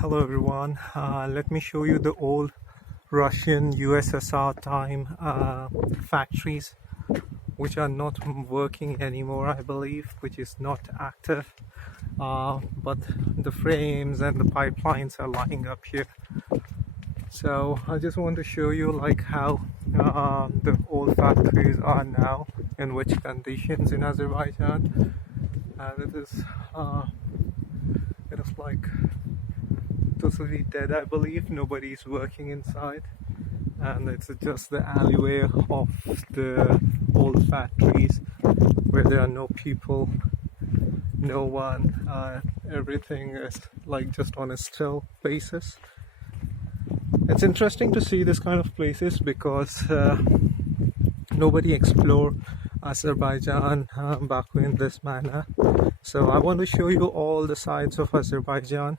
Hello everyone. Let me show you the old Russian USSR time factories which are not working anymore, I believe, which is not active, but the frames and the pipelines are lying up here. So I just want to show you like how the old factories are now, in which conditions in Azerbaijan, and it is like totally dead, I believe. Nobody is working inside, and it's just the alleyway of the old factories where there are no people, no one. Everything is like just on a still basis. It's interesting to see this kind of places because nobody explore Azerbaijan back in this manner. So I want to show you all the sides of Azerbaijan,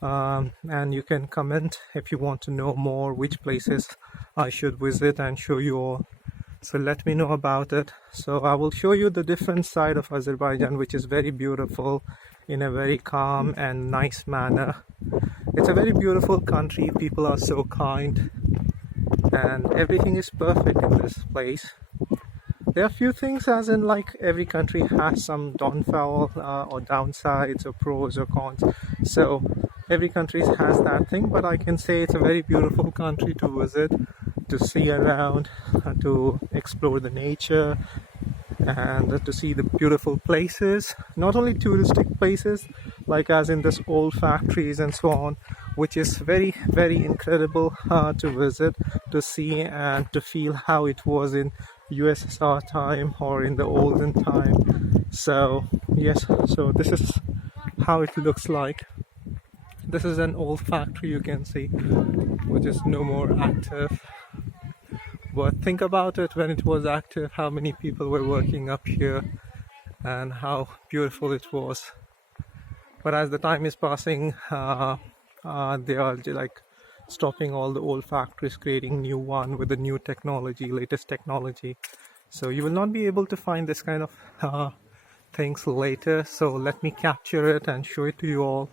and you can comment if you want to know more which places I should visit and show you all. So let me know about it. So I will show you the different side of Azerbaijan, which is very beautiful in a very calm and nice manner. It's a very beautiful country. People are so kind and everything is perfect in this place. There are few things, as in like every country has some downfall or downsides or pros or cons. So every country has that thing, but I can say it's a very beautiful country to visit, to see around, to explore the nature, and to see the beautiful places. Not only touristic places, like as in this old factories and so on, which is very, very incredible to visit, to see and to feel how it was in USSR time or in the olden time. So yes, so this is how it looks like. This is an old factory, you can see, which is no more active. But think about it, when it was active, how many people were working up here and how beautiful it was. But as the time is passing, they are like stopping all the old factories, creating new one with the new technology, latest technology. So you will not be able to find this kind of things later. So let me capture it and show it to you all,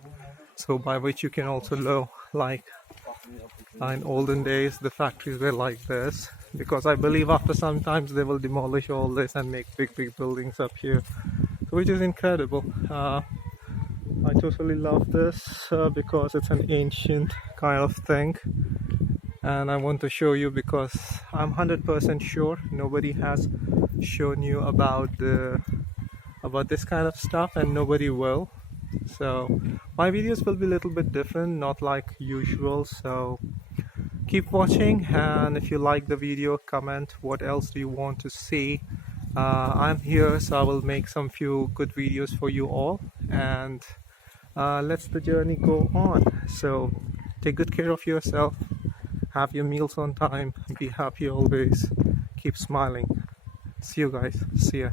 so by which you can also know, like in olden days the factories were like this, because I believe after some times they will demolish all this and make big buildings up here, which is incredible. I totally love this because it's an ancient kind of thing, and I want to show you because I'm 100% sure nobody has shown you about this kind of stuff, and nobody will. So my videos will be a little bit different, not like usual. So keep watching, and if you like the video, comment what else do you want to see. I'm here, so I will make some few good videos for you all, and let's the journey go on. So take good care of yourself, have your meals on time, be happy always, keep smiling. See you guys, see ya.